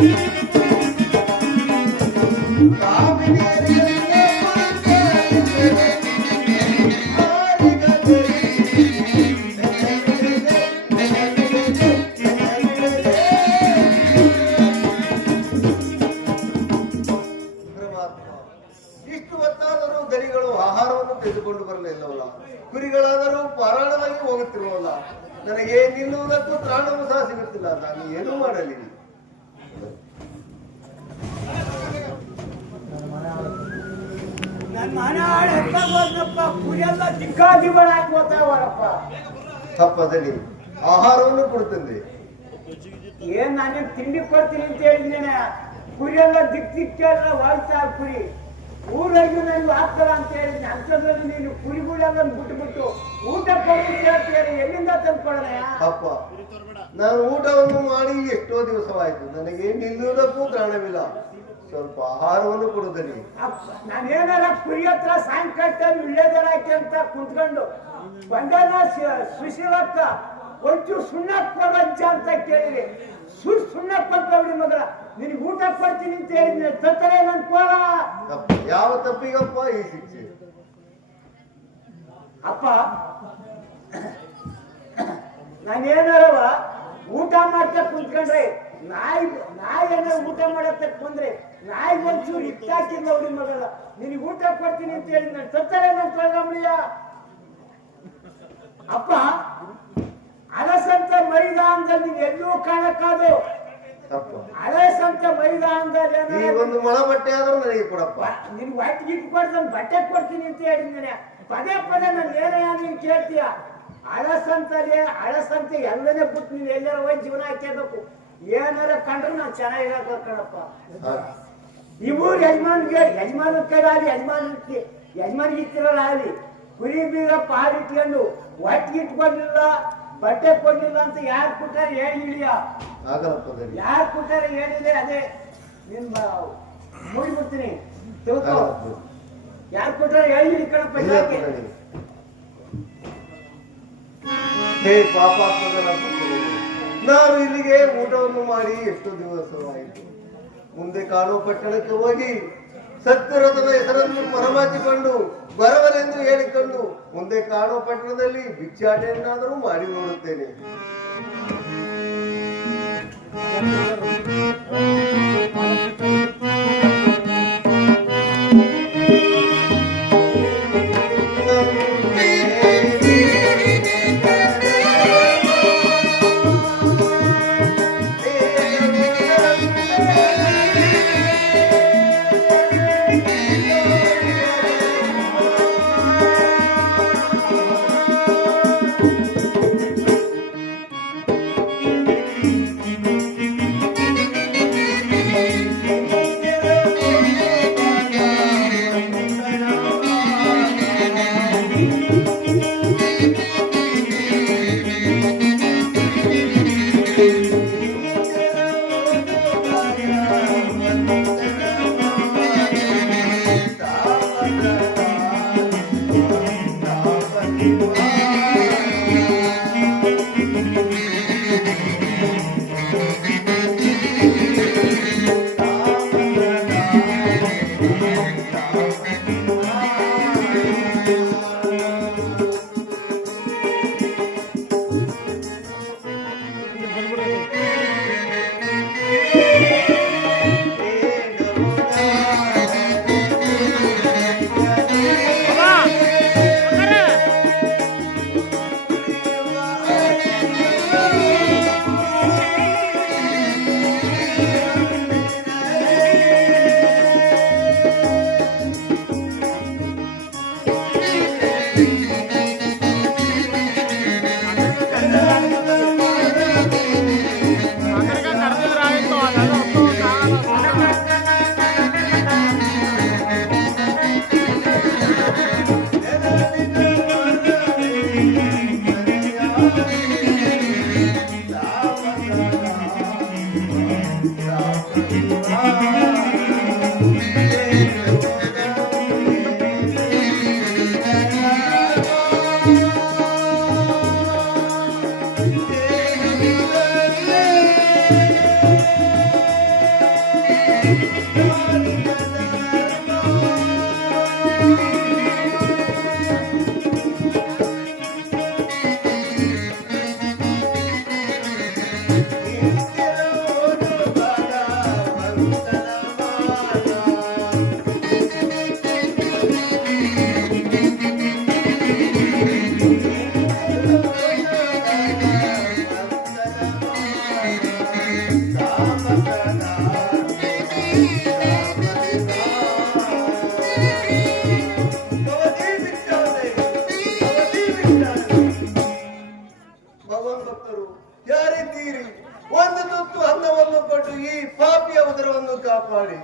ಇಷ್ಟು ಹೊತ್ತಾದರೂ ದನಿಗಳು ಆಹಾರವನ್ನು ತೆಗೆದುಕೊಂಡು ಬರಲಿಲ್ಲವಲ್ಲ, ಕುರಿಗಳಾದರೂ ಪಾರಾಳವಾಗಿ ಹೋಗುತ್ತಿರುವಲ್ಲ, ನನಗೆ ನಿಲ್ಲುವುದಕ್ಕೂ ತ್ರಾಣವೂ ಸಹ ಸಿಗುತ್ತಿಲ್ಲ. ನಾನು ಏನೂ ಮಾಡಲಿ? ತಪ್ಪದಲ್ಲಿ ಆಹಾರವನ್ನು ಕೊಡುತ್ತಂದೆ. ಏನ್ ನಾನೇ ತಿಂಡಿ ಕೊಡ್ತೀನಿ ಅಂತ ಹೇಳಿದ್ದೇನೆ. ಕುರಿಯೆಲ್ಲ ದಿಕ್ಕೆಲ್ಲ ವಾಯ್ತಾ ಕುರಿ ಊರಾಗಿ ನನಗೆ ಆಗ್ತಾರ ಅಂತ ಹೇಳಿದ್ನೆ. ಅಂಥದ್ರಲ್ಲಿ ನೀನು ಕುರಿಗಳೆಲ್ಲ ಬಿಟ್ಟು ಊಟ ಕೊಡು ಕೇಳ್ತೀರಿ, ಎಲ್ಲಿಂದ ತಂದ್ಕೊಡೋಣ? ಅಪ್ಪ, ನಾನು ಊಟವನ್ನು ಮಾಡಿ ಎಷ್ಟೋ ದಿವಸವಾಯ್ತು, ನನಗೆ ನಿಲ್ಲುವುದಕ್ಕೂ ತ್ರಾಣವಿಲ್ಲ. ಸ್ವಲ್ಪ ಆಹಾರವನ್ನು ಕೊಡುತ್ತೇನೆ. ನಾನೇನಾರ ಕುರಿ ಹತ್ರ ಸಾಯಂಕಾಲ ವಿಳ್ಳೆದರ ಹಾಕಿ ಅಂತ ಕುಂತ್ಕೊಂಡು ಬಂದನ ಸುಶೀಲಕ್ಕ ಒಂಚೂರು ಸುಣ್ಣ ಕೊಡಜ್ಜ ಅಂತ ಕೇಳಿರಿ. ಸುಣ್ಣ ಕೊಟ್ಟವ್ರಿ ಮಗಳ, ನಿನಗೆ ಊಟ ಕೊಡ್ತೀನಿ ಅಂತ ಹೇಳಿದ್ನೆ. ತತ್ತರೆ ನನ್ ಕೋಲ. ಯಾವ ತಪ್ಪಿಗಪ್ಪ ಈ ಶಿಕ್ಷೆ? ಅಪ್ಪ, ನಾನೇನಾರವ ಊಟ ಮಾಡ್ತಾ ಕುಂತ್ಕೊಂಡ್ರೆ ನಾಯಿಯನ್ನ ಊಟ ಮಾಡತ್ತ ಬಂದ್ರೆ ನಾಯಿಗೆ ಒಂಚೂರು ಇಟ್ಟಾಕಿಲ್ಲ ಅವ್ರಿ ಮಗಳ. ನಿನಗೆ ಊಟ ಕೊಡ್ತೀನಿ ಅಂತ ಹೇಳಿದ್ನ. ತತ್ತರೆ ನನ್ ತೊಳಗಂಬಳಿಯ. ಅಪ್ಪ, ಅಲಸಂತ ಮೈದಾನದಲ್ಲಿ ನೀನ್ ಎಲ್ಲೂ ಕಾಣಕ್ಕಾದು. ಅಲಸಂತ ಮೈದಾನದಲ್ಲಿ ಒಂದು ಮೊಳ ಬಟ್ಟೆ ಆದ್ರೂ ನನಗೆ ಕೊಡಪ್ಪ. ನಿನ್ ಹೊಟ್ಟಿಗೆ ಇಟ್ಕೊಡ್ದ ಬಟ್ಟೆ ಕೊಡ್ತೀನಿ ಅಂತ ಹೇಳಿದ್ದೇನೆ. ಪದೇ ಪದೇ ನಾನು ಏನೇ ನೀನ್ ಕೇಳ್ತೀಯ? ಅಳಸಂತೆ ಎಲ್ಲನೇ ಬಿಟ್ಟು ನೀನ್ ಎಲ್ಲಾರ ಹೋಗಿ ಜೀವನ ಹಾಕಬೇಕು. ಏನಾರ ಕಂಡ್ರೆ ನಾನು ಚೆನ್ನಾಗಿರಬೇಕು ಕಣಪ್ಪ. ಈ ಊರ್ ಯಜಮಾನ ಕೈಲಾಗಲಿ ಯಜಮಾನಿಗೆ ಇತ್ತಿರಲ್ಲ ಆಗಲಿ, ಕುರಿ ಬೀಗ ಪಾಲಿಟ್ಕೊಂಡು ಹೊಟ್ಟಿಗೆ ಇಟ್ಕೊಂಡಿಲ್ಲ, ಬಟ್ಟೆ ಕೊಡ್ಲಿಲ್ಲ ಅಂತ ಯಾರು ಕೊಟ್ಟಾರ ಹೇಳಿಳಿಯ? ಯಾರು ಕೊಟ್ಟಾರ ಹೇಳಿದೆ? ಅದೇ ನಿನ್ ಮುಗಿಬಿಡ್ತೀನಿ ತಿಳ್ಕೊ. ಯಾರು ಕೊಟ್ಟಾರ ಹೇಳಿ ಕಣಪ್ಪ. ಹೇ ಪಾಪಾತ್ಮಗಳ ಪುತ್ರರೇ, ನಾನು ಇಲ್ಲಿಗೆ ಊಟವನ್ನು ಮಾಡಿ ಎಷ್ಟು ದಿವಸವಾಯಿತು. ಮುಂದೆ ಕಾಣುವ ಪಟ್ಟಣಕ್ಕೆ ಹೋಗಿ ಸತ್ಯರಥನ ಹೆಸರನ್ನು ಮರಮಾಚಿಕೊಂಡು ಬರವನೆಂದು ಹೇಳಿಕೊಂಡು ಮುಂದೆ ಕಾಣುವ ಪಟ್ಟಣದಲ್ಲಿ ಭಿಕ್ಷಾಟೆಯನ್ನಾದರೂ ಮಾಡಿ ನೋಡುತ್ತೇನೆ. ಭಕ್ತರು ಯಾರಿದ್ದೀರಿ? ಒಂದು ತುತ್ತು ಅನ್ನವನ್ನು ಕೊಟ್ಟು ಈ ಪಾಪಿಯ ಉದರವನ್ನು ಕಾಪಾಡಿ.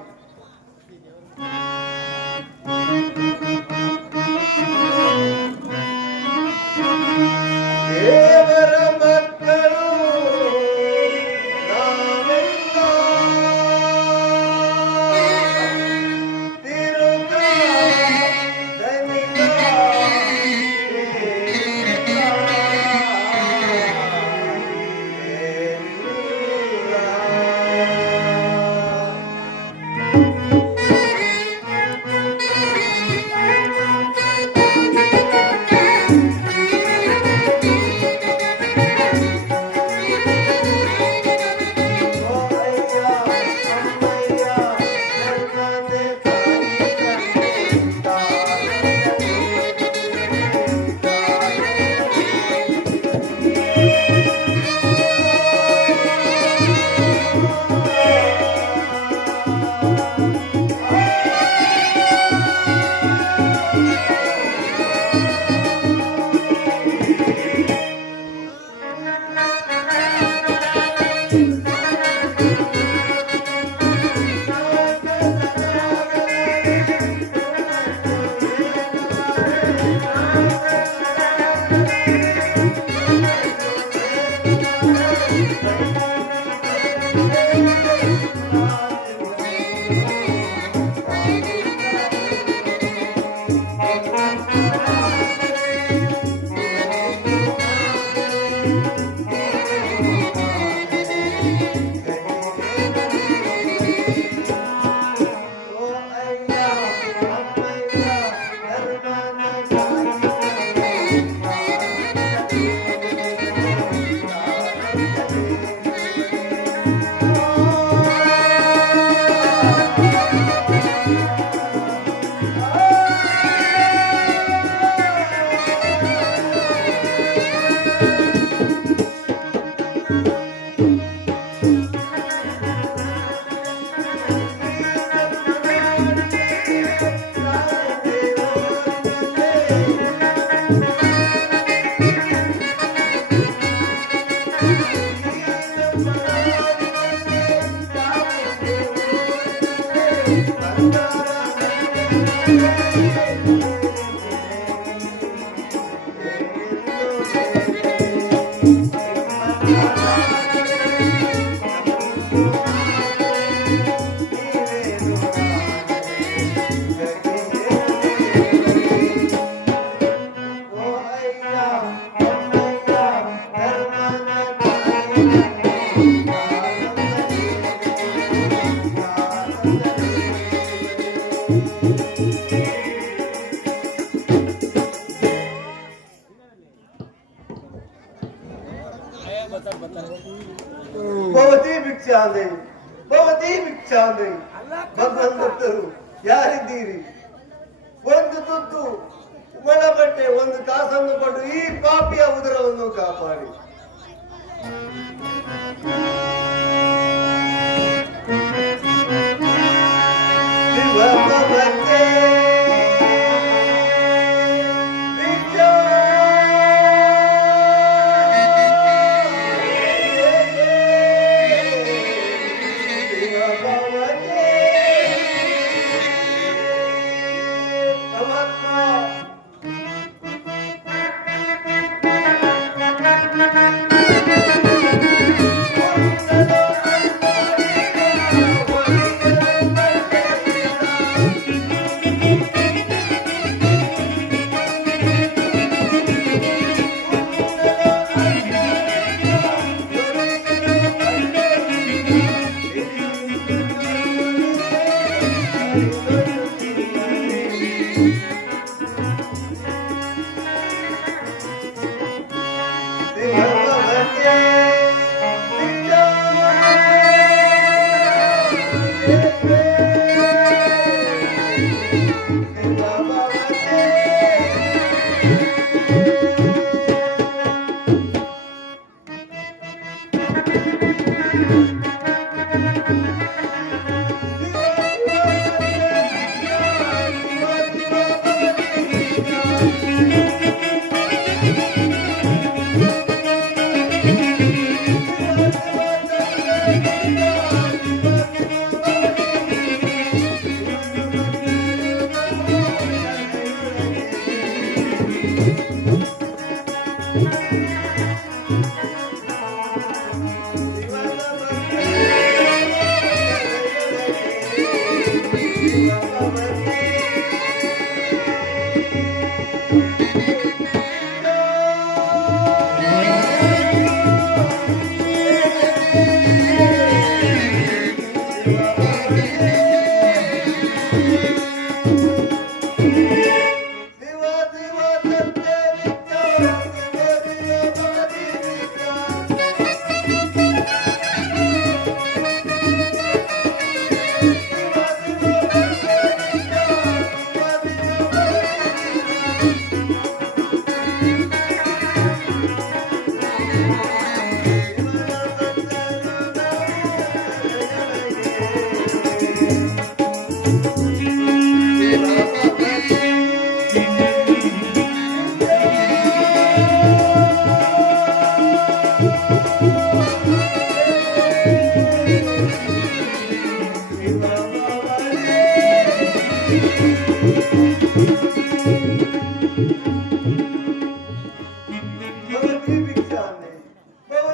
ದೇವರ ಮಕ್ಕಳು ನಾವೆಲ್ಲ ತಿರುಗ ಧನಿಕ ಭವತಿ ಭಿಕ್ಷಾಂದೇವಿ, ಭವತಿ ಭಿಕ್ಷಾಂದೇವಿ. ಭಗವಂತ ಭಕ್ತರು ಯಾರಿದ್ದೀರಿ? ಒಂದು ತುತ್ತು ಒಣ ಬಟ್ಟೆ, ಒಂದು ಕಾಸನ್ನು ಕೊಟ್ಟು ಈ ಪಾಪಿಯ ಉದರವನ್ನು ಕಾಪಾಡಿ. ಶಿವ ಭಕ್ತೆ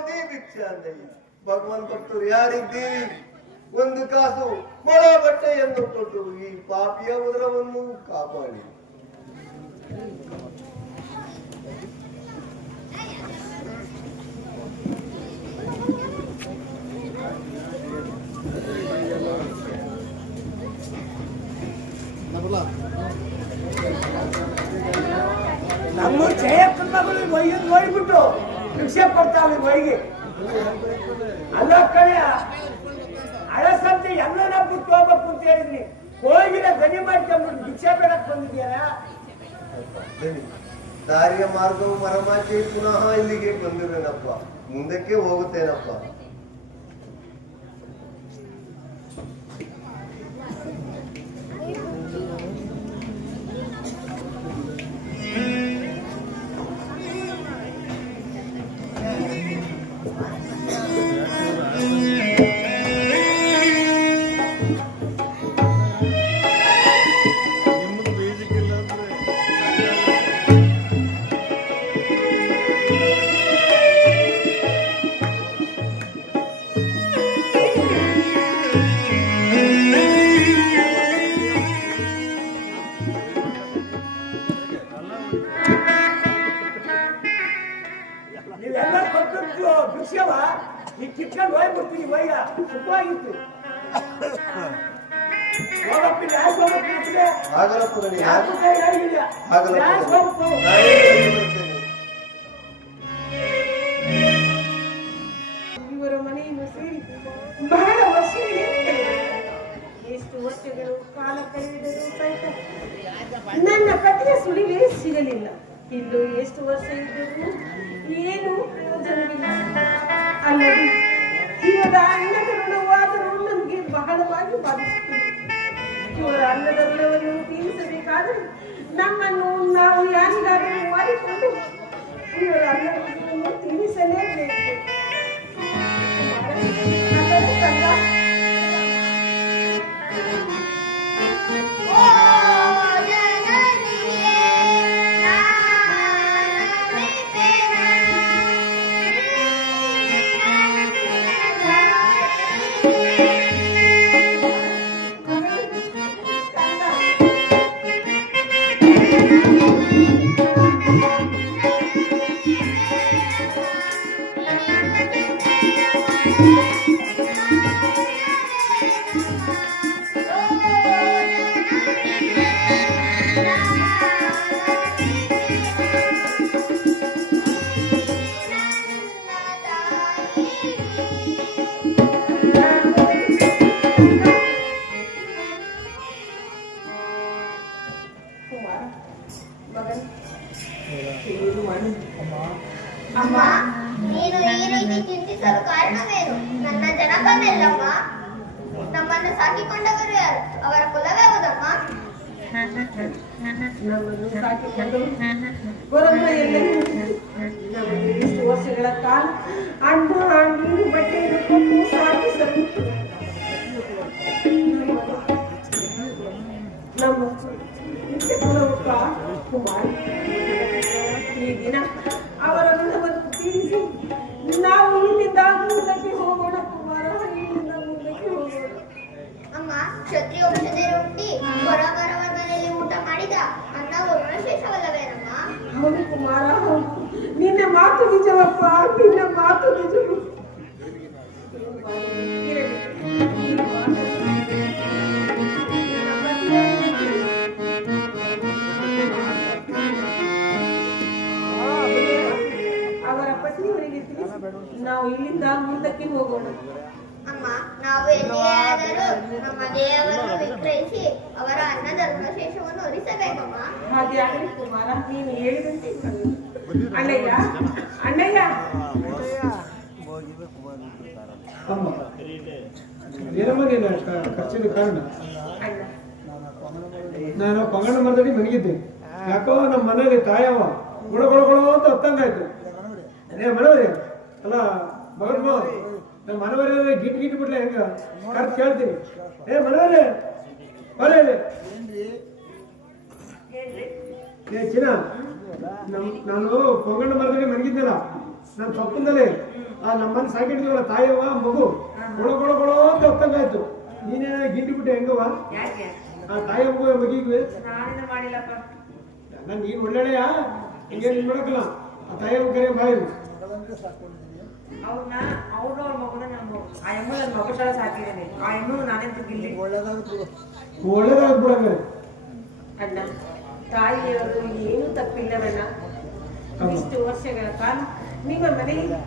ಭಗವತಿ ಭಿಕ್ಷಾಂದೈ ಭಗವಾನ್ ಭಕ್ತರು ಯಾರಿದ್ದೀರಿ? ಒಂದು ಕಾಸು ಮೊಳ ಬಟ್ಟೆಯನ್ನು ಕೊಟ್ಟು ಈ ಪಾಪಿಯ ಉದರವನ್ನು ಕಾಪಾಡಿ. ನಮ್ಮ ಜಯಕ್ಕನ ಮಗಳು ಒಯ್ಯ ನೋಡ್ಬಿಟ್ಟು ಭಿಕ್ಷೆ ಕೊಡ್ತಾವೆ ಒಯ್ಗೆ. ಅಲ್ಲ ಕಣೆ ಅಳಸಂತೆ ಎಲ್ಲನ ಬಿಟ್ಟು ಹೋಗ್ಬೇಕು ಅಂತ ಹೇಳಿದ್ನಿ. ಹೋಗಿನ ಗಣಿ ಮಾಡ್ಕೊಂಡ್ಬಿಟ್ಟು ಭಿಕ್ಷೆ ಬೇಡಕ್ ಬಂದಿದ್ಯಾರ? ದಾರಿಯ ಮಾರ್ಗವು ಮರಮಾಚಿ ಪುನಃ ಇಲ್ಲಿಗೆ ಬಂದಿರೇನಪ್ಪ, ಮುಂದಕ್ಕೆ ಹೋಗುತ್ತೇನಪ್ಪ. ನೀವೆಲ್ಲ ಕೊಟ್ಟು ಭಿಕ್ಷೆವ ಈ ಕಿತ್ಕೊಂಡು ಹೋಗ್ಬಿಡ್ತೀನಿ. ಒಯ್ಯ ಸುಖವಾಗಿತ್ತು ಹೋಗಪ್ಪ. ಯಾಕೆ ಹೋಗ್ಬಿಟ್ಟಿದೆ? ಯಾಕೆ ಕೈ ಹೇಳಿಲ್ಲ? ಯಾಕೆ ಹೋಗ್ಬೇಕು? ಇವರ ಮನೆಯನ್ನು ಸೇರಿ ಬಹಳ ವರ್ಷಗಳಿಂದ ಎಷ್ಟು ವರ್ಷಗಳು ಕಾಲ ಕಳೆದರೂ ಸಹಿತ ನನ್ನ ಪತಿಯ ಸುಳಿವೇ ಸಿಗಲಿಲ್ಲ. ಇನ್ನು ಎಷ್ಟು ವರ್ಷ ಇದ್ದರೂ ಏನು ಪ್ರಯೋಜನವಿಲ್ಲ. ಅಲ್ಲದೆ ಇವರ ಅನ್ನದ ಋಣವಾದರೂ ನಮಗೆ ಬಹಳವಾಗಿ ಬಾಧಿಸುತ್ತದೆ. ಇವರ ಅನ್ನದ ಋಣವನ್ನು ತೀರಿಸಬೇಕಾದರೆ ನಮ್ಮನ್ನು ನಾವು ಯಾರಿಗಾದರೂ ಮಾಡಿಕೊಂಡು ಇವರ ಅನ್ನದ ಋಣವನ್ನು ತೀರಿಸಲೇಬೇಕು. ಅಮ್ಮ, ನೀನು ಈ ರೀತಿ ಚಿಂತಿಸಲು ಕಾರಣವೇನು? ನನ್ನ ಜನಕವೆಲ್ಲಮ್ಮ. ನಮ್ಮನ್ನು ಸಾಕಿಕೊಂಡವರು ಯಾರು? ಅವರ ಕುಲವೇ ಯಾವುದಮ್ಮ? ನಮ್ಮನ್ನು ಸಾಕಿಕೊಂಡು ಹೊರಮ್ಮ ಎಲ್ಲರೂ ನಮಗೆ ಇಷ್ಟು ವರ್ಷಗಳ ಕಾಲ ಅನ್ನ ನೀರು ಬಟ್ಟೆಯನ್ನು ಕೊಟ್ಟು ಸಾಕಿಸಲು ನಮ್ಮ ಕುಲವಕ್ಕ ಕುಮಾರಿ ಈ ದಿನ ಅವರ ಋಣವನ್ನು ತೀರಿಸಿ ನಾವು ಇಲ್ಲಿಂದ ಮುಂದಕ್ಕೆ ಹೋಗೋಣ ಕುಮಾರ. ಇಲ್ಲಿಂದ ಮುಂದಕ್ಕೆ ಹೋಗೋಣ. ಅಮ್ಮ, ಕ್ಷತ್ರಿಯ ವಂಶಜರು ಹುಟ್ಟಿ ಹೊರಬರವರ ಮನೆಯಲ್ಲಿ ಊಟ ಮಾಡಿದ ಅನ್ನ ಋಣಶೇಷವಲ್ಲವೇನಮ್ಮ? ಹೌದು ಕುಮಾರ, ಹೌದು. ನಿನ್ನ ಮಾತು ನಿಜವಪ್ಪ, ನಿನ್ನ ಮಾತು ನಿಜವು. ಅವರ ಪತಿಯವರಿಗೆ ತಿಳಿಸಿ ನಾವು ಇಲ್ಲಿಂದ ಮುಂದಕ್ಕೆ ಹೋಗೋಣ. ಅಮ್ಮ, ನಾವು ಎಲ್ಲಿಯೇ ಆದರೂ ನಮ್ಮ ದೇವರನ್ನು ವಿಗ್ರಹಿಸಿ ಅವರ ಅನ್ನದ ಋಣಶೇಷವನ್ನು ಹೊರಿಸಬೇಕಮ್ಮ. ಹಾಗೆ ಆಗಲಿ ಕುಮಾರ, ನೀನು ಹೇಳಿದಂತೆ ಅಣ್ಣಯ್ಯ. ಅಣ್ಣಯ್ಯ, ಅಮ್ಮ ಏನಮ್ಮ ನೀನು ಖರ್ಚಿನ ಕಾರಣ? ನಾನು ಪಂಗಡ ಮರದಡಿ ಮನಗಿದ್ದೆ. ಯಾಕೋ ನಮ್ಮ ಮನೇಲಿ ತಾಯವ ಗುಣಗೊಳಗೊಳ ಅಂತ ಹೊತ್ತಂಗಾಯ್ತು. ಮನವರಿ ಅಲ್ಲ ಭಗತ್ ನಮ್ಮ ಮನವರಿ ಗಿಟ್ ಗಿಟ್ ಬಿಡ್ಲೆ ಹೆಂಗ ಖರ್ಚು ಕೇಳ್ತೀನಿ. ಮನವರಿ ಬರಲಿ ಚಿನ್ನ. ನಾನು ಪೊಂಗಣ್ಣ ಮರದಲ್ಲಿ ಮನಗಿದ್ನಲ್ಲ, ನಾನು ತಪ್ಪಂದಲ್ಲಿ ಆ ನಮ್ಮನ್ನ ಸಾಕಿಡ್ತೀವಲ್ಲ ತಾಯವ್ವ ಮಗು ಗೊಳಗೊಳಗೊಳೋ ಅಂತ ಹೊತ್ತಂಗಾಯ್ತು. ನೀನೇ ಗಿಂಡಿ ಬಿಟ್ಟು ಹೆಂಗವ ಯಾಕೆ ಆ ತಾಯಿ ಮಗು ಮಗಿಗೆ ನಾನೇನು ಮಾಡಿಲ್ಲಪ್ಪ. ನಾನು ನೀನ್ ಒಳ್ಳೆಯ ಹಿಂಗೆ ನಿನ್ ಮಾಡಕ್ಕಲ್ಲ ಆ ತಾಯಿ ಕರೆ ಬಾಯಿ ಅವ್ರನ್ನ ಅವ್ರ ಮಗುನ ನಮ್ಮ ಆ ಎಮ್ಮು ನನ್ನ ಮಗು ತರ ಸಾಕಿದ್ದೇನೆ. ಆ ಎಮ್ಮು ನಾನೆಂತೂ ಗಿಲ್ಲಿ ಒಳ್ಳೇದಾಗ್ಬಿಡಂಗಾರೆ ಅಣ್ಣ. ತಾಯಿಯವರು ಏನು ತಪ್ಪಿಲ್ಲವಣ್ಣ. ಇಷ್ಟು ವರ್ಷಗಳ ಕಾಲ ನಿಮ್ಮ ಮನೆಯಲ್ಲಿ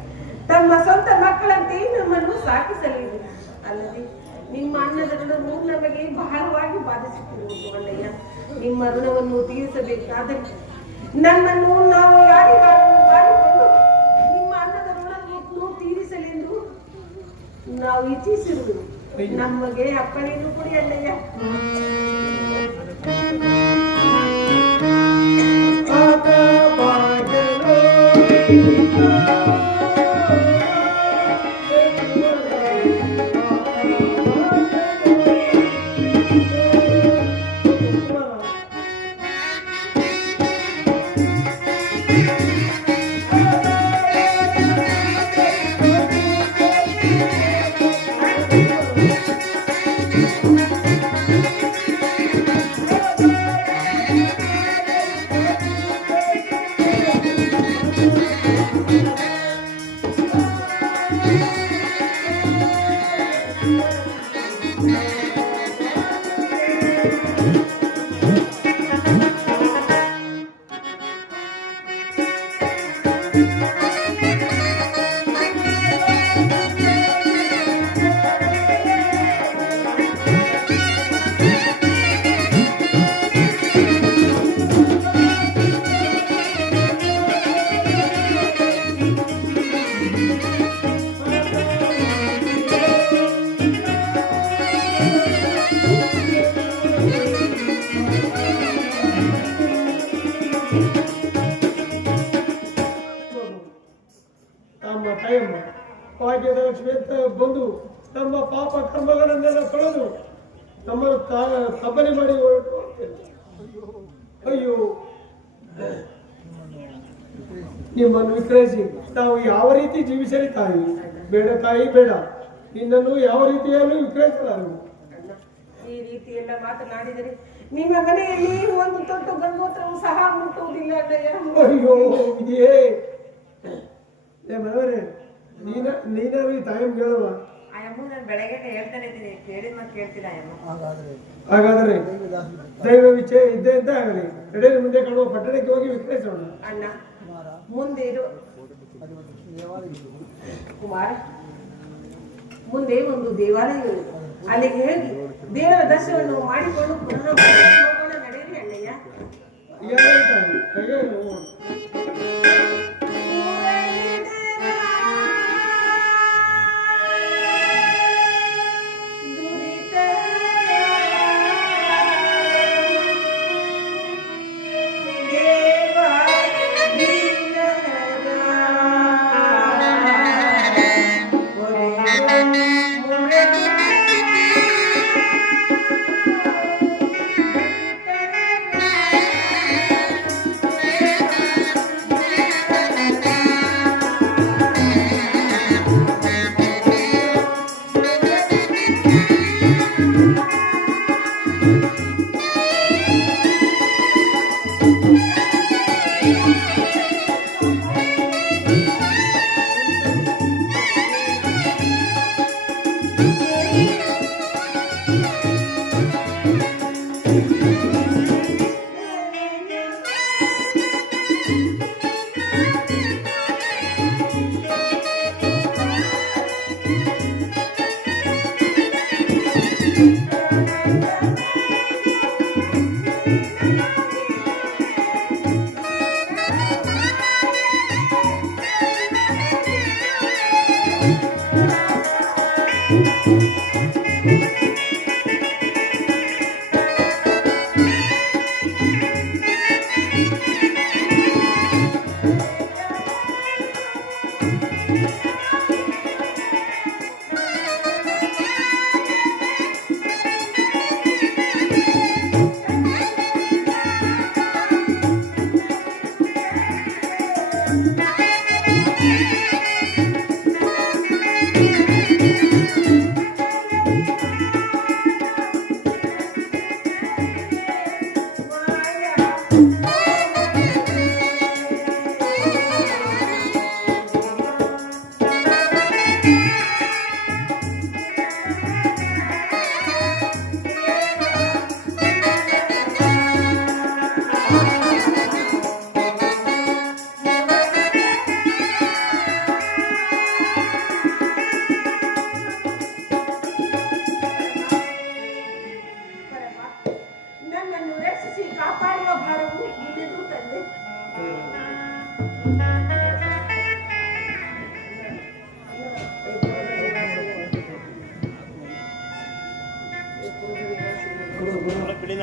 ತಮ್ಮ ಸ್ವಂತ ಮಕ್ಕಳಂತೆ ನಮ್ಮನ್ನು ಸಾಕಿಸಲಿದೆ ಅಲ್ಲದೆ ನಿಮ್ಮ ಅನ್ನದ ಋಣವು ನಮಗೆ ಬಹಳವಾಗಿ ಬಾಧಿಸುತ್ತಿರುವುದು ಒಳ್ಳೆಯ. ನಿಮ್ಮ ಋಣವನ್ನು ತೀರಿಸಬೇಕಾದರೆ ನನ್ನನ್ನು ನಾವು ಯಾರಿಗಾದರೂ ಮಾಡಿಕೊಂಡು ನಿಮ್ಮ ಅನ್ನದ ಋಣವನ್ನು ತೀರಿಸಲೆಂದು ನಾವು ಇಚ್ಛಿಸಿರುವುದು. ನಮಗೆ ಅಪ್ಪಣೆಯನ್ನು ಕೊಡಿ ಅಣ್ಣಯ್ಯ. ತಾಯಮ್ಮ ಭಾಗ್ಯದ ಲಕ್ಷ್ಮಿ ಅಂತ ಬಂದು ನಮ್ಮ ಪಾಪ ಕರ್ಮಗಳನ್ನೆಲ್ಲ ತೊಳೆದು ನಮ್ಮನ್ನು ತಬ್ಬಲಿ ಮಾಡಿ ಹೊರಟು. ಅಯ್ಯೋ, ನಿಮ್ಮನ್ನು ವಿಕ್ರಯಿಸಿ ನಾವು ಯಾವ ರೀತಿ ಜೀವಿಸಲಿ ತಾಯಿ? ಬೇಡ ತಾಯಿ ಬೇಡ, ನಿನ್ನನ್ನು ಯಾವ ರೀತಿಯಲ್ಲೂ ವಿಕ್ರಯಿಸಲಾರು. ಈ ರೀತಿ ಎಲ್ಲ ಮಾತನಾಡಿದರೆ ನಿಮ್ಮ ಮನೆಯಲ್ಲಿ ಒಂದು ತೊಟ್ಟು ಗಂಗೋತ್ರವು ಸಹ ಮುಟ್ಟುವುದಿಲ್ಲ ಅಣ್ಣಯ್ಯ. ಅಯ್ಯೋ ಇದೇ ಮನವರೇ, ನೀನಾರು ಈ ತಾಯಿ ಹೇಳುವ. ಆ ಅಮ್ಮ ನಾನು ಬೆಳಗ್ಗೆ ಹೇಳ್ತಾನೆ ಇದ್ದೀನಿ, ಕೇಳಿದ ಮಾತು ಕೇಳ್ತಿಲ್ಲ ಅಮ್ಮ. ಹಾಗಾದರೆ ದೈವ ವಿಷಯ ಇದ್ದೇ ಅಂತ ಆಗಲಿ. ಎಡೆಯ ಮುಂದೆ ಕಾಣುವ ಪಟ್ಟಣಕ್ಕೆ ಹೋಗಿ ವಿಕ್ರಯಿಸೋಣ. ಅಣ್ಣ, ಮುಂದೆ ಇರು ಕುಮಾರ, ಮುಂದೆ ಒಂದು ದೇವಾಲಯ ಇದೆ. ಅಲ್ಲಿಗೆ ಹೋಗಿ ದೇವರ ದರ್ಶನವನ್ನು ಮಾಡಿಕೊಂಡು ಪುನಃ ಹೋಗೋಣ. ನಡೆಯಿರಿ ಅಣ್ಣಯ್ಯ.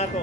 ನನಗ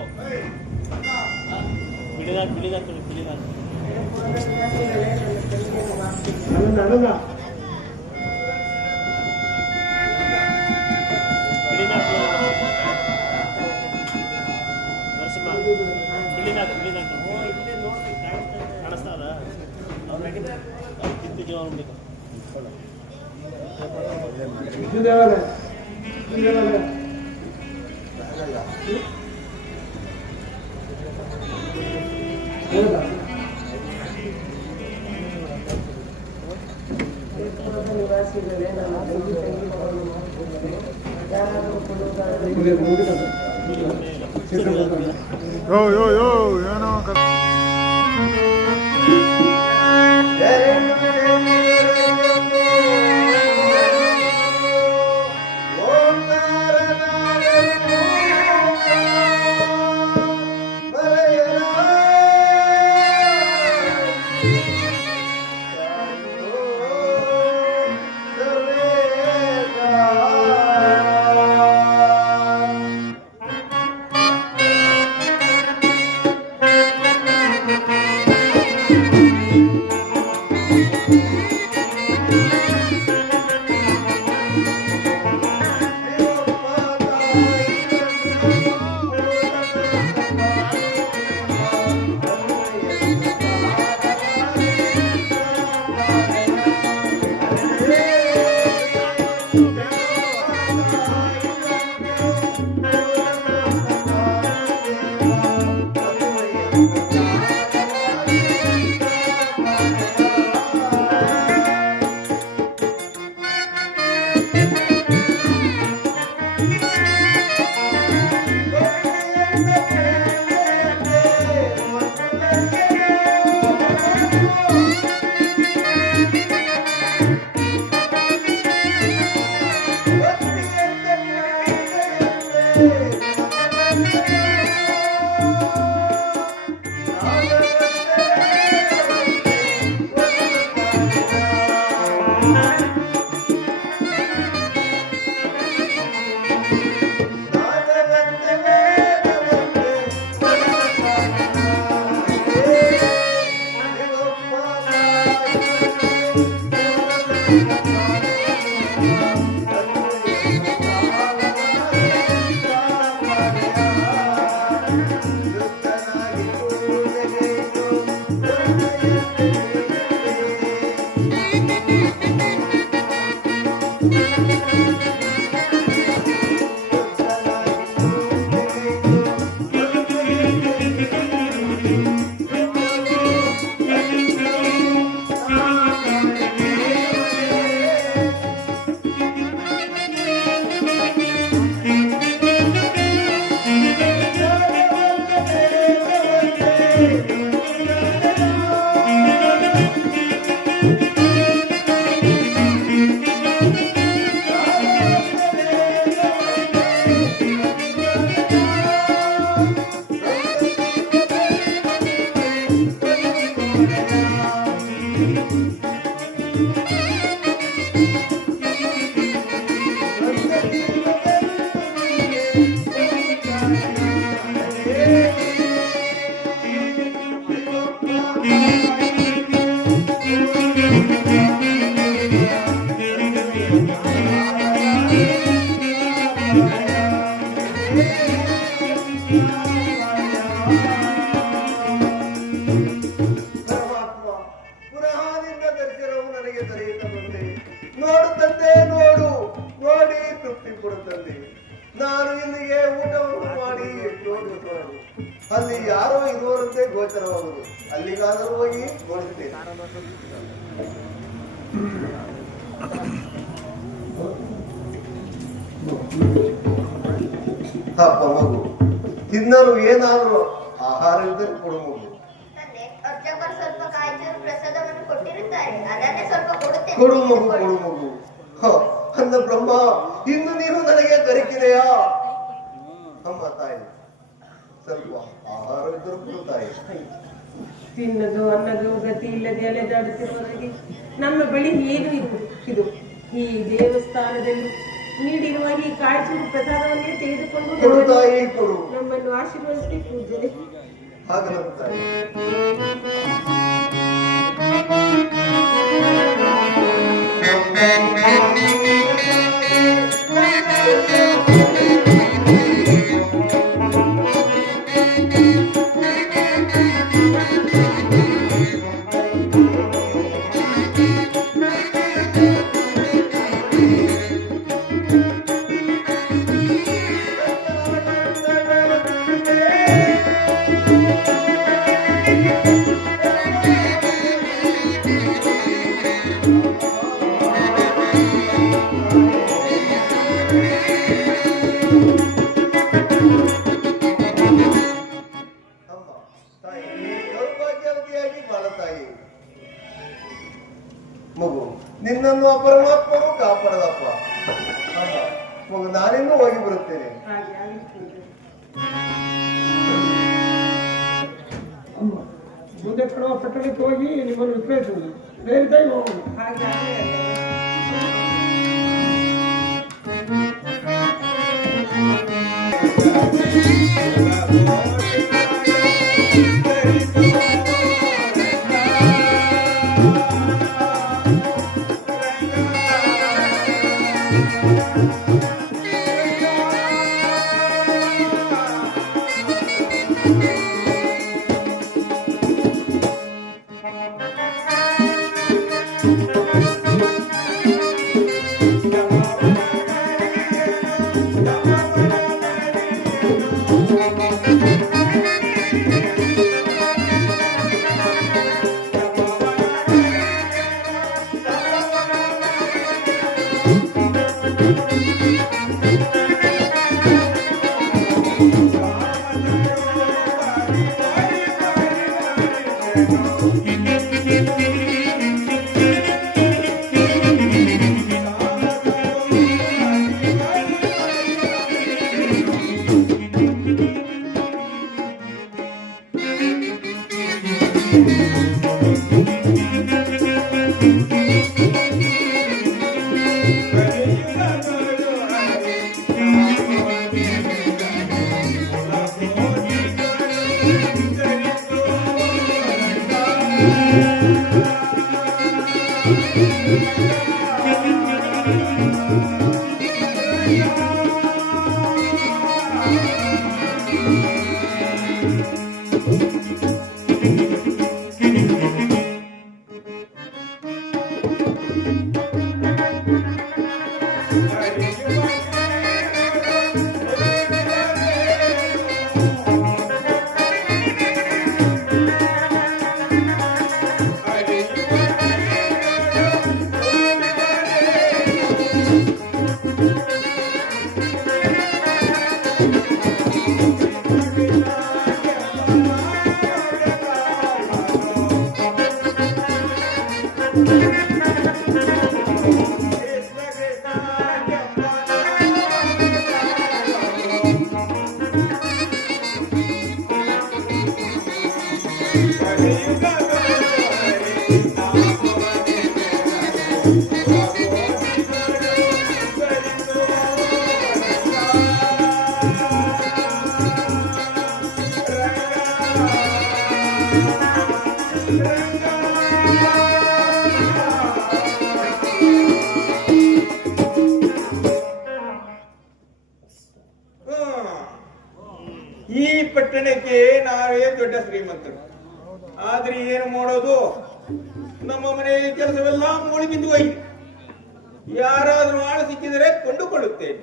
ಏನೋ ಅಲ್ಲಿ ಯಾರೋ ಇರುವರಂತೆ ಗೋಚರವಾಗುವುದು. ಅಲ್ಲಿಗಾದರೂ ಹೋಗಿ ನೋಡುತ್ತೇನೆ. ಅಪ್ಪ ಮಗು ತಿನ್ನಲು ಏನಾದರೂ ಆಹಾರ ಇದ್ದರೆ ಕೊಡು ಮಗು. ಅರ್ಚಕರು ಸ್ವಲ್ಪ ಕಾಯ್ದಿರು ಪ್ರಸಾದವನ್ನು ಕೊಟ್ಟಿರುತ್ತಾರೆ, ಅದನ್ನೇ ಸ್ವಲ್ಪ ಕೊಡುತ್ತೇನೆ. ಕೊಡು ಮಗು, ಕೊಡು ಮಗು. ಅಂದ ಬ್ರಹ್ಮ, ಇನ್ನು ನೀನು ನನಗೆ ದೊರಕಿದೆಯಾ? ಅಮ್ಮ ತಾಯಿ, ಸ್ವಲ್ಪ ಆಹಾರ ಇದ್ದರೂ ಕೊಡು ತಾಯಿ. ತಿನ್ನದು ಅನ್ನದು ಗತಿ ಇಲ್ಲದೆ ಅಲೆದಾಡುತ್ತಿರುವವರೆಗೆ ನಮ್ಮ ಬಳಿ ಏನು ಇದು ಈ ದೇವಸ್ಥಾನದಲ್ಲಿ ನೀಡಿರುವ ಈ ಕಾಳಜಿ ಪ್ರಸಾದವನ್ನೇ ತೆಗೆದುಕೊಂಡು ಕೊಡು ತಾಯಿ ಕೊಡು. ನಮ್ಮನ್ನು ಆಶೀರ್ವದಿಸಿ ಪೂಜೆ. ಹಾಗಲ್ಲ ತಾಯಿ. ಮಗು ನಿನ್ನನ್ನು ಆ ಪರಮಾತ್ಮನು ಕಾಪಾಡದಪ್ಪ. ಮಗು ನಾನಿನ್ನೂ ಹೋಗಿ ಬರುತ್ತೇನೆ. ಹಾಗೆ ಆಗಲಿ ಪೂಜೆ. ಅಮ್ಮ ಮುಂದೆ ಕೊಡುವ ಪಟ್ಟಣಕ್ಕೆ ಹೋಗಿ ನಿಮ್ಮನ್ನು ವಿಕ್ರಯಿಸುವುದು. ಧೈರ್ಯವಾಗಿ ಹೋಗೋಣ. ಹಾಗೆ ಆಗಲಿ. ಈ ಪಟ್ಟಣಕ್ಕೆ ನಾವೇ ದೊಡ್ಡ ಶ್ರೀಮಂತರು. ಆದ್ರೆ ಏನು ಮಾಡೋದು, ನಮ್ಮ ಮನೆಯ ಕೆಲಸವೆಲ್ಲ ಮೂಡಿ ಬಿದ್ದು ಹೋಗಿ. ಯಾರಾದ್ರೂ ಆಳ ಸಿಕ್ಕಿದರೆ ಕೊಂಡುಕೊಳ್ಳುತ್ತೇನೆ.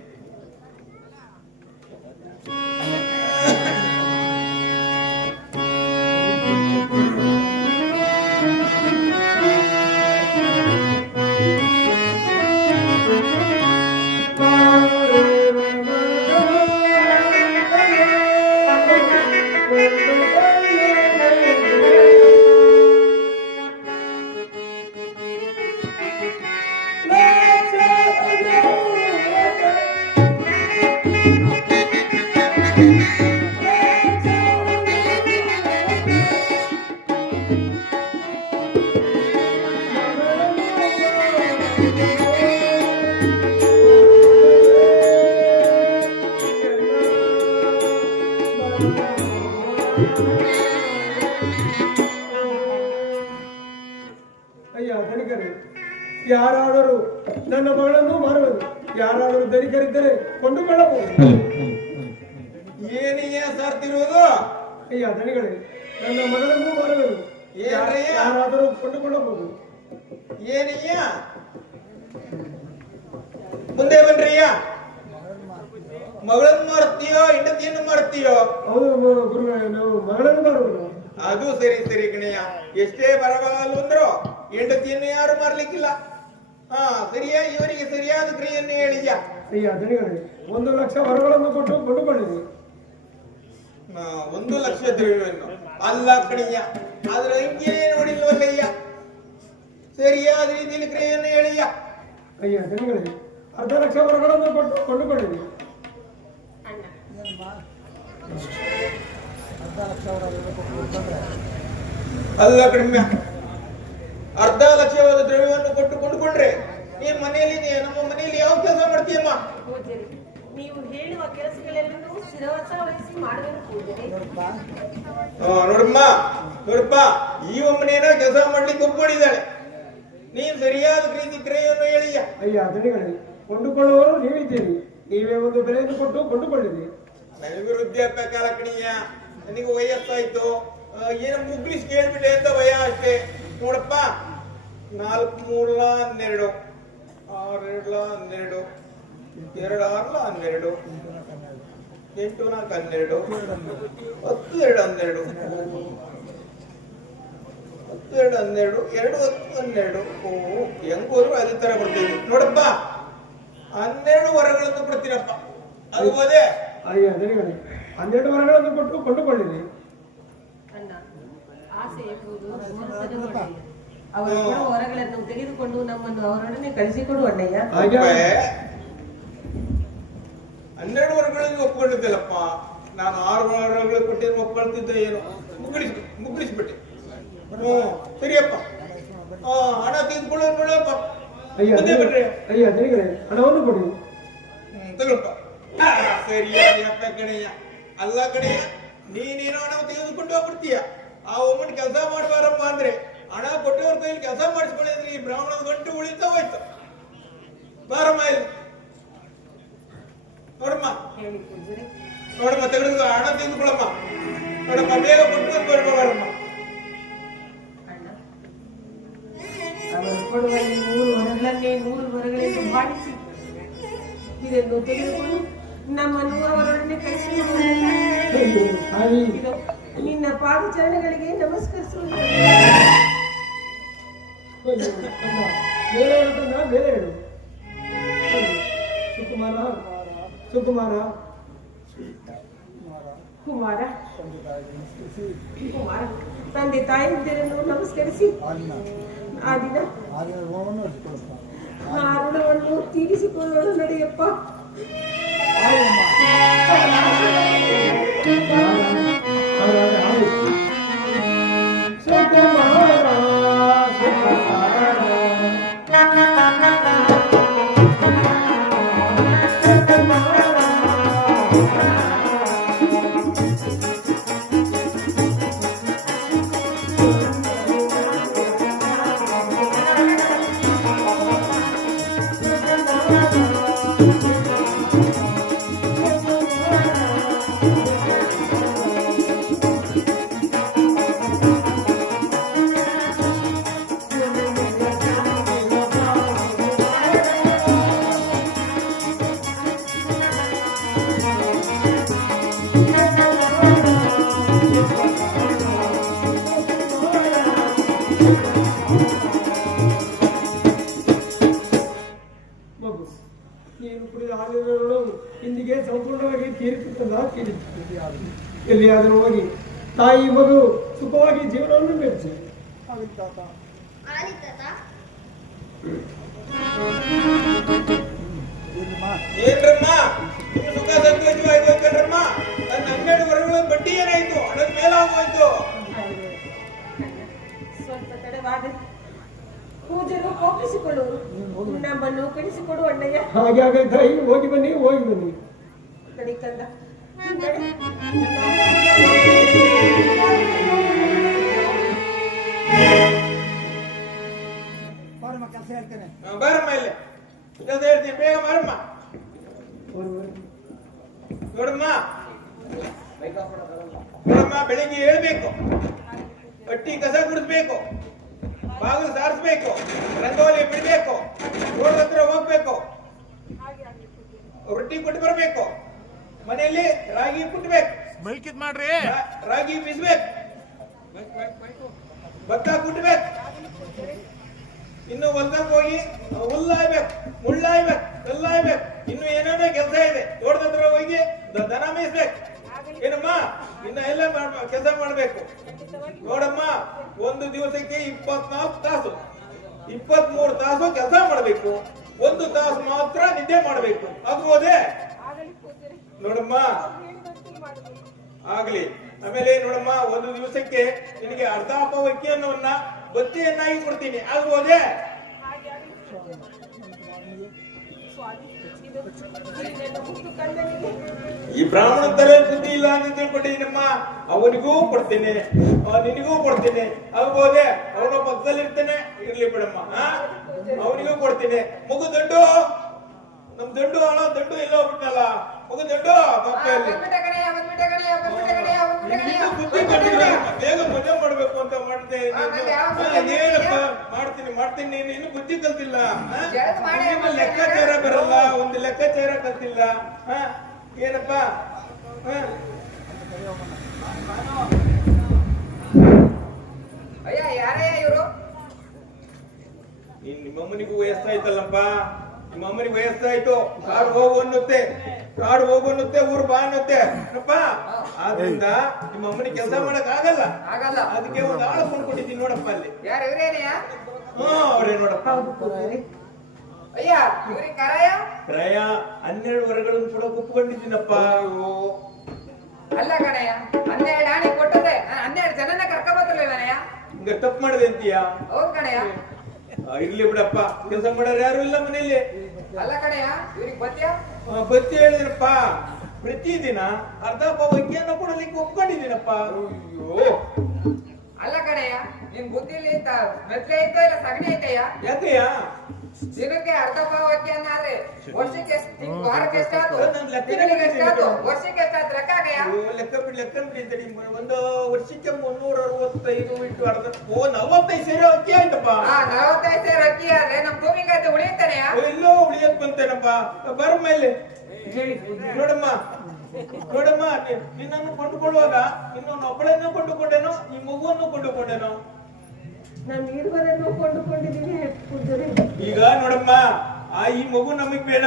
ಯಾರಾದರೂ ನನ್ನ ಮಗಳನ್ನು ಮಾರುವುದು, ಯಾರಾದರೂ ಧನಿಕರಿದ್ದರೆ ಕೊಂಡುಕೊಳ್ಳಬಹುದು. ಏನಯ್ಯ ಸಾರ್ತಿರುವುದು? ಅಯ್ಯ ದನಿಗಳೇ, ನನ್ನ ಮಗಳನ್ನು ಮಾರುವುದು, ಯಾರಾದರೂ ಕೊಂಡುಕೊಳ್ಳಬಹುದು. ಏನಯ್ಯ ಮುಂದೆ ಬನ್ರಿಯ್ಯ. ಮಗಳನ್ನು ಮಾರ್ತೀಯೋ ಹೆಂಡತಿಯನ್ನು ಮಾರ್ತೀಯೋ? ಹೌದು ಗುರುಗಳೇ, ನಾವು ಮಗಳನ್ನು ಮಾರುವುದು. ಅದು ಸರಿ ಸರಿ ಕಣಯ್ಯ. ಎಷ್ಟೇ ಬರಬಾರದು ಅಂದ್ರು ಹೆಂಡತಿಯನ್ನು ಯಾರು ಮಾರ್ಲಿಕ್ಕಿಲ್ಲ. ಹಾ ಸರಿಯಾ, ಇವರಿಗೆ ಸರಿಯಾದ ಕ್ರಿಯೆಯನ್ನು ಹೇಳಿದ್ಯ. ಅಯ್ಯ ದನಿಗಳೇ, 1 ಲಕ್ಷ ವರಗಳನ್ನು ಕೊಟ್ಟು ಕೊಂಡುಕೊಳ್ಳಿರಿ. 1 ಲಕ್ಷ ದ್ರವ್ಯವನ್ನು ಅಲ್ಲ ಕಣಯ್ಯ, ಆದ್ರೆ ಅಂಗೆ ನೋಡಿಲ್ವಲ್ಲಯ್ಯ. ಸರಿಯಾದ ರೀತಿಯಲ್ಲಿ ಕ್ರಿಯೆಯನ್ನು ಹೇಳಿಯ. ಅಯ್ಯ ದನಿಗಳೇ, 1/2 ಲಕ್ಷ ವರಗಳನ್ನು ಕೊಟ್ಟು ಕೊಂಡುಕೊಳ್ಳಿರಿ. ಅಲ್ಲ ಕಡಿಮೆ, 1/2 ಲಕ್ಷವಾದ ದ್ರವ್ಯವನ್ನು ಕೊಟ್ಟು ಕೊಂಡುಕೊಂಡ್ರೆ ನೀನ್ ಮನೆಯಲ್ಲಿ ನಮ್ಮ ಮನೆಯಲ್ಲಿ ಯಾವ ಕೆಲಸ ಮಾಡ್ತೀಯಮ್ಮ? ಪೂಜ್ಯರೇ, ನೀವು ಹೇಳುವ ಕೆಲಸಗಳೆಲ್ಲವೂ ಶಿರವಸ ವಹಿಸಿ ಮಾಡಬೇಕು ಪೂಜ್ಯರೇ. ನೋಡಪ್ಪ, ಈ ಒಮ್ಮನೇನ ಕೆಲಸ ಮಾಡ್ಲಿಕ್ಕೆ ಒಪ್ಕೊಂಡಿದ್ದಾಳೆ. ನೀನ್ ಸರಿಯಾದ ರೀತಿ ಕ್ರಯವನ್ನು ಹೇಳಿಯ. ಅಯ್ಯ ದನಿಗಳೇ, ಕೊಂಡುಕೊಳ್ಳುವವರು ನೀವಿದ್ದೀರಿ, ನೀವೇ ಒಂದು ಬೆಲೆಯನ್ನು ಕೊಟ್ಟು ಕೊಂಡುಕೊಳ್ಳಿರಿ. ನನಗೆ ವೃದ್ಧಾಪ್ಯ ಕಾಲ ಕಣಿಯ, ನನಗೆ ವಯಸ್ಸಾಯ್ತು, ಏನೋ ಮುಗ್ಲಿಸ್ ಕೇಳ್ಬಿಟ್ಟೆ ಅಂತ ಭಯ ಅಷ್ಟೇ. ನೋಡಪ್ಪ, 4 3 12, 6 2 12, 2 6 12, 8 4 12, 10 2 12, 10 2 12, 2 10 12. ಓ ಹೆಂಗ್ ಹೋದ್ರು ಅದೇ ತರ ಬರ್ತೀವಿ. ನೋಡಪ್ಪ, 12 ವರಗಳನ್ನು ಕೊಡ್ತೀನಪ್ಪ, ಅದು ಹೋದೆ. ಅಯ್ಯ ದನಿಗಳೇ, 12 ವರಗಳನ್ನು ಕೊಟ್ಟು ಕೊಂಡುಕೊಳ್ಳಿರಿ. ಅಣ್ಣ, ಆಸೆ ಎಂಬುದು ಮೂರ್ಖದ ಒಡೆಯ. ಅವರು ಕೊಡುವ ವರಗಳನ್ನು ತೆಗೆದುಕೊಂಡು ನಮ್ಮನ್ನು ಅವರೊಡನೆ ಕಳಿಸಿಕೊಡು ಅಣ್ಣಯ್ಯ. ಹಾಗೆ 12 ವರಗಳನ್ನು ಒಪ್ಕೊಂಡಿದ್ದೆಲ್ಲಪ್ಪ. ನಾನು 6 ವರಗಳು ಕೊಟ್ಟಿದ್ದು ಒಪ್ಕೊಳ್ತಿದ್ದೆ, ಏನು ಮುಗ್ಗಿಸ್ಬಿಟ್ಟೆ. ಸರಿಯಪ್ಪ, ಹಣ ತೆಗೆದುಕೊಳ್ಳಪ್ಪ. ಅಯ್ಯ ದನಿಗಳೇ, ಹಣವನ್ನು ಕೊಡಿ. ತಗೊಳಪ್ಪ. ಸರಿಯಾದ ಕಣಯ್ಯ. ಅಲ್ಲ ಕಣಯ್ಯ, ನೀನೇನೋ ಹಣ ತೆಗೆದುಕೊಂಡು ಹೋಗ್ಬಿಡ್ತೀಯ. ಆ ಒಮ್ಮನ್ ಕೆಲಸ ಮಾಡಬಾರಮ್ಮ ಅಂದ್ರೆ ಹಣ ಕೊಟ್ಟವ್ರ ಕೈಲಿ ಕೆಲಸ ಮಾಡಿಸ್ಕೊಳ್ಳಿದ್ರೆ ಈ ಬ್ರಾಹ್ಮಣದ ಗಂಟು ಉಳಿತಾ ಹೋಯ್ತು. ಬಾರಮ್ಮ ಇಲ್ಲಿ ನೋಡಮ್ಮ, ಹೇಳಿ ಪೂಜ್ಯರೇ. ನೋಡಮ್ಮ, ತೆಗೆದು ಹಣ ತೆಗೆದುಕೊಳ್ಳಮ್ಮ. ನೋಡಮ್ಮ, ಬೇಗ ಕೊಟ್ಟು ಬರ್ಬಾರಮ್ಮ. ಅಣ್ಣ, ಅವರು ಕೊಡುವ ಈ 100 ವರಗಳನ್ನೇ 100 ವರಗಳೆಂದು ಭಾವಿಸಿ ಇದನ್ನು ತೆಗೆದುಕೊಂಡು ನಮ್ಮನ್ನು ಅವರೊಡನೆ ಕಳಿಸಿಕೊಡು. ಅಯ್ಯೋ ತಾಯಿ, ಇದು ನಿನ್ನ ಪಾದಚರಣಗಳಿಗೆ ನಮಸ್ಕರಿಸುವುದು. ಅಯ್ಯೋ ಅಮ್ಮ, ಬೇರೆ ಹೇಳುತ್ತಂದ ಬೇರೆ ಹೇಳು. ಸುಕುಮಾರ ಸುಕುಮಾರ ಕುಮಾರ ಕುಮಾರ, ತಂದೆ ತಾಯಿಯಂದಿರನ್ನು ನಮಸ್ಕರಿಸಿ ಆ ದಿನ ಆ ಋಣವನ್ನು ತೀರಿಸಿಕೊಳ್ಳೋಣ ನಡೆಯಪ್ಪ. ಇಂದಿಗೆ ಸಂಪೂರ್ಣವಾಗಿ ಎಲ್ಲಿಯಾದರೂ ಹೋಗಿ ತಾಯಿ ಮಗು ಸುಖವಾಗಿ ಜೀವನವನ್ನು ನಡೆಸಿ. ಏನ್ರಮ್ಮ, ನಿಮ್ಮ ಸುಖ ಸಂತೋಷವಾಯ್ತು ಕಣ್ರಮ್ಮ. ನನ್ನ 12 ವರಗಳ ಬಡ್ಡಿ ಏನಾಯ್ತು? ಹಣದ ಮೇಲಾಗೋಯ್ತು. ಸ್ವಲ್ಪ ತಡವಾದ ಪೂಜೆರು ಕೋಪಿಸಿಕೊಳ್ಳುವರು, ನಮ್ಮನ್ನು ಕಳಿಸಿಕೊಡು ಅಣ್ಣಯ್ಯ. ಹಾಗೆ ತಾಯಿ, ಹೋಗಿ ಬನ್ನಿ ನಡಿ ಕಂದ. ಕೆಲಸ ಬಾರಮ್ಮ ಇಲ್ಲಿ ಕೆಲಸ ಹೇಳ್ತೀನಿ, ಬೇಗ ಬಾರಮ್ಮ. ನೋಡಮ್ಮ ಬೆಳಿಗ್ಗೆ ಹೇಳ್ಬೇಕು, ಅಟ್ಟಿ ಕಸ ಗುಡಿಸ್ಬೇಕು, ಬಾಗಿಲು ಸಾರಿಸ್ಬೇಕು, ರಂಗೋಲಿ ಬಿಡ್ಬೇಕು, ರೋಡ್ ಹತ್ರ ಹೋಗ್ಬೇಕು, ರೊಟ್ಟಿ ಕೊಟ್ಟು ಬರ್ಬೇಕು, ಮನೆಯಲ್ಲಿ ರಾಗಿ ಕುಟ್ಬೇಕು, ಮಾಡ್ರಿ ರಾಗಿ ಬೀಸ್ಬೇಕು, ಭತ್ತ ಕುಟ್ಬೇಕು, ಇನ್ನು ಹೊಲ್ದಾಗ ಹೋಗಿ ಹುಲ್ಲಾಯ್ಬೇಕು, ಮುಳ್ಳಾಯ್ಬೇಕು, ಕಲ್ಲಾಯ್ಬೇಕು, ಇನ್ನು ಏನೇನೋ ಕೆಲಸ ಇದೆ. ತೋಟದ ಹತ್ರ ಹೋಗಿ ದನ ಮೇಯಿಸ್ಬೇಕು. ಏನಮ್ಮ ಇನ್ನ ಎಲ್ಲ ಕೆಲಸ ಮಾಡ್ಬೇಕು. ನೋಡಮ್ಮ, ಒಂದು ದಿವಸಕ್ಕೆ 24 ತಾಸು 23 ತಾಸು ಕೆಲಸ ಮಾಡ್ಬೇಕು, 1 ತಾಸು ಮಾತ್ರ ನಿದ್ದೆ ಮಾಡ್ಬೇಕು. ಆಗ್ಬೋದೇ? ನೋಡಮ್ಮ ಆಗ್ಲಿ. ಆಮೇಲೆ ನೋಡಮ್ಮ, ಒಂದು ದಿವಸಕ್ಕೆ ನಿನಗೆ ಅರ್ಧ ಅಕ್ಕಿ ಅನ್ನೋನ್ನ ಬತ್ತಿಯನ್ನಾಗಿ ಕೊಡ್ತೀನಿ. ಆಗ್ಬೋದೇ? ಈ ಬ್ರಾಹ್ಮಣ ತರ ಬುದ್ಧಿ ಇಲ್ಲ ಅಂತ ತಿಳ್ಕೊಂಡಿದ್ದೀನಮ್ಮ. ಅವನಿಗೂ ಕೊಡ್ತೀನಿ, ನಿನಗೂ ಕೊಡ್ತೀನಿ. ಆಗ್ಬೋದೇ? ಅವನ ಪಕ್ಕದಲ್ಲಿ ಇರ್ತೇನೆ, ಇರ್ಲಿ ಬಿಡಮ್ಮ. ಅವನಿಗೂ ಕೊಡ್ತೀನಿ. ಮಗು ದಂಡು, ನಮ್ ದಂಡು ಹಣ ದಂಡು ಎಲ್ಲ ಹೋಗ್ಬಿಟ್ಟಲ್ಲ. ಮಗು ದಂಡು ಪಕ್ಕದಲ್ಲಿ ಬುದ್ಧಿ ಕಟ್ಟಿಲ್ಲ. ಬೇಗ ಮದುವೆ ಮಾಡ್ಬೇಕು ಅಂತ ಮಾಡ್ತೀನಿ. ನೀನು ಇನ್ನು ಬುದ್ಧಿ ಕಲ್ತಿಲ್ಲ, ಲೆಕ್ಕಾಚಾರ ಬರಲ್ಲ, ಒಂದು ಲೆಕ್ಕಾಚಾರ ಕಲ್ತಿಲ್ಲ. ಏನಪ್ಪ ಅಯ್ಯ ಯಾರಯ್ಯ ಇವರು? ನಿಮ್ಮಮ್ಮನಿಗೂ ವಯಸ್ಸಾಯ್ತಲ್ಲಪ್ಪ, ನಿಮ್ಮಮ್ಮನಿಗೆ ವಯಸ್ಸಾಯ್ತು. ಕಾಡು ಹೋಗು ಅನ್ನುತ್ತೆ, ಕಾಡು ಹೋಗು ಅನ್ನುತ್ತೆ, ಊರು ಬಾ ಅನ್ನುತ್ತೆ ಅಪ್ಪ. ಆದ್ರಿಂದ ನಿಮ್ಮಮ್ಮನಿಗೆ ಕೆಲಸ ಮಾಡಕ್ ಆಗಲ್ಲ. ಅದಕ್ಕೆ ಒಂದು ಆಳು ಕೊಂಡ್ಕೊಂಡಿದ್ದೀನಿ ನೋಡಪ್ಪ ಅಲ್ಲಿ. ಯಾರು ಇವ್ರೇನೆಯಾ? ಅವ್ರೇ ನೋಡಪ್ಪ. ಅಯ್ಯ ಇವ್ರಿಗೆ ಕರಾಯ? ಕ್ರಯ 12 ವರಗಳನ್ನು ಕೂಡ ಒಪ್ಕೊಂಡಿದ್ದೀನಪ್ಪ. ಅಲ್ಲ ಕಣಯ್ಯ, 12 ಆಣೆ ಕೊಟ್ಟರೆ 12 ಜನನ ಕರ್ಕೊಂಬತ್ತಲ್ವನಯ್ಯ? ಹಿಂಗ ತಪ್ಪು ಮಾಡಿದೆ ಅಂತೀಯ? ಹೌದು ಕಣಯ್ಯ. ಇರ್ಲಿ ಬಿಡಪ್ಪ, ಕೆಲಸ ಮಾಡೋರು ಯಾರು ಇಲ್ಲ ಮನೆಯಲ್ಲಿ. ಅಲ್ಲ ಕಣಯ್ಯ, ಇವ್ರಿಗೆ ಬತ್ತ್ಯಾ? ಬತ್ತಿ ಹೇಳಿದ್ರಪ್ಪ. ಪ್ರತಿದಿನ ಅರ್ಧ ಅಕ್ಕಿಯನ್ನು ಕೊಡಲಿಕ್ಕೆ ಒಪ್ಕೊಂಡಿದ್ದೀನಪ್ಪ. ಅಯ್ಯೋ ಅಲ್ಲ ಕಣಯ್ಯ, ನಿನ್ ಬುದ್ಧಿಲಿ ಮೆತ್ಲೆ ಐತೋ ಇಲ್ಲ ಸಗಣಿ ಐತಯ್ಯ? ಯಾಕಯ್ಯ? ದಿನಕ್ಕೆ ಅರ್ಧ ಅಕ್ಕಿ ಅನ್ನಾದ್ರೆ ವರ್ಷಕ್ಕೆ ವಾರಕ್ಕೆ ಎಷ್ಟಾಯ್ತು? ನನ್ ಲೆಕ್ಕ ತಿಂಗಳಿಗೆ ಎಷ್ಟಾಯ್ತು? ವರ್ಷಕ್ಕೆ ಎಷ್ಟಾಯ್ತು? ಲೆಕ್ಕ ಆಗಯ್ಯ? ಲೆಕ್ಕ ಬಿಡಿ. ಒಂದು ವರ್ಷಕ್ಕೆ 365 ಇಟ್ಟು ಅರ್ಧ 45 ಸೇರೆ ಅಕ್ಕಿ ಆಯ್ತಪ್ಪ. 45 ಸೇರೆ ಅಕ್ಕಿ ಆದ್ರೆ ನಮ್ ಭೂಮಿಗೈತೆ ಉಳಿಯುತ್ತಾನೆಯ? ಎಲ್ಲೋ ಉಳಿಯಕ್ ಬಂತೇನಪ್ಪ. ಬರಮ್ಮ ಇಲ್ಲಿ ನೋಡಮ್ಮ. ನಿನ್ನನ್ನು ಕೊಂಡುಕೊಳ್ಳುವಾಗ ಇನ್ನೊಂದು ಒಬ್ಬಳನ್ನು ಕೊಂಡುಕೊಂಡೇನೋ, ಈ ಮಗುವನ್ನು ಕೊಂಡುಕೊಂಡೇನೋ? ನಾನು ಇರುವರನ್ನು ಕೊಂಡುಕೊಂಡಿದ್ದೀನಿ ಪೂಜಾರಿ. ಈಗ ನೋಡಮ್ಮ, ಈ ಮಗು ನಮಗ್ ಬೇಡ,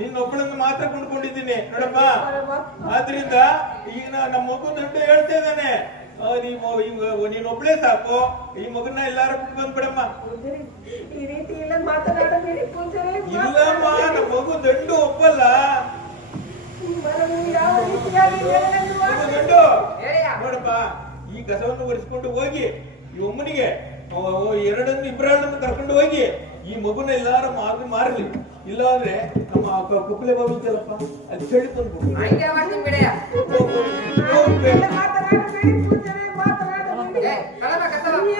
ನಿನ್ನೊಬ್ಬಳನ್ನು ಮಾತ್ರ ಕೊಂಡ್ಕೊಂಡಿದ್ದೀನಿ ನೋಡಮ್ಮ. ಆದ್ರಿಂದ ಈಗ ನಮ್ಮ ಮಗು ದಂಡು ಹೇಳ್ತಾ ಇದ್ದಾನೆ, ನೀನೊಬ್ಳೇ ಸಾಕು, ಈ ಮಗುನ ಎಲ್ಲಾರು ಬಿಟ್ಟು ಬಂದ್ಬಿಡಮ್ಮ. ಈ ರೀತಿ ಎಲ್ಲ ಮಾತನಾಡಬೇಡಿ ಪೂಜಾರಿ. ಇಲ್ಲಮ್ಮ, ನಮ್ಮ ಮಗು ದಂಡು ಒಪ್ಪಲ್ಲ. ಯಾವ ರೀತಿಯಾಗಿ ದಂಡು ನೋಡಪ್ಪ, ಈ ಕಸವನ್ನು ಒರೆಸ್ಕೊಂಡು ಹೋಗಿ ಈ ಒಮ್ಮನಿಗೆ ಇಬ್ಬರನ್ನು ಕರ್ಕೊಂಡು ಹೋಗಿ ಈ ಮಗುನ ಎಲ್ಲಾರು ಮಾರಲಿ. ಇಲ್ಲ ಅಂದ್ರೆ ನಮ್ಮ ಕುಪ್ಪಲೆ ಬಾಬು ಇದ್ದಲ್ಲಪ್ಪ, ಅಲ್ಲಿ ಚಳಿ ತಂದು ಮಾತನಾಡಬೇಡಿ ಪೂಜಾರಿ, ಮಾತನಾಡಬೇಡಿ.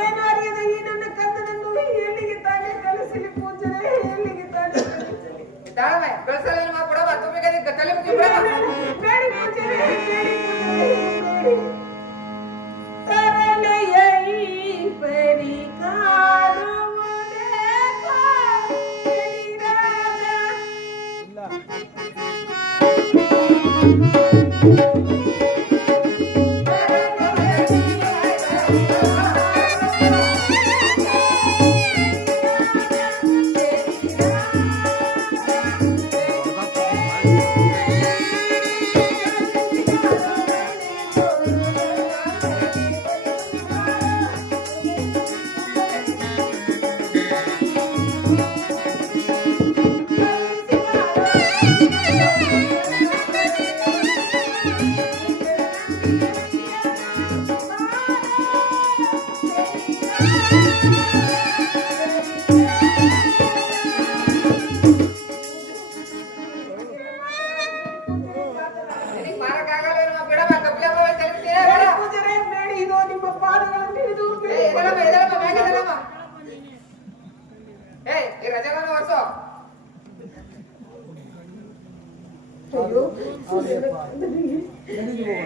ಏನು ಅರಿಯದ ಈ ನನ್ನ ಕಂದನನ್ನು ಎಲ್ಲಿಗೆ ತಾನೇ ಕಳಿಸಲಿ ಪೂಜಾರಿ, ಎಲ್ಲಿಗೆ ತಾನೇ ಕಳಿಸಲಿ? ಬೇಡಿ ಪೂಜಾರಿ, ಬೇಡಿ. ತರಲೆಯ ಈ ಪರಿ ಕಾಡುವುದೇ ಈ ರಜೆಗಳನ್ನ ಹೊರ್ಸು. ಅಯ್ಯೋ ನನಗೆ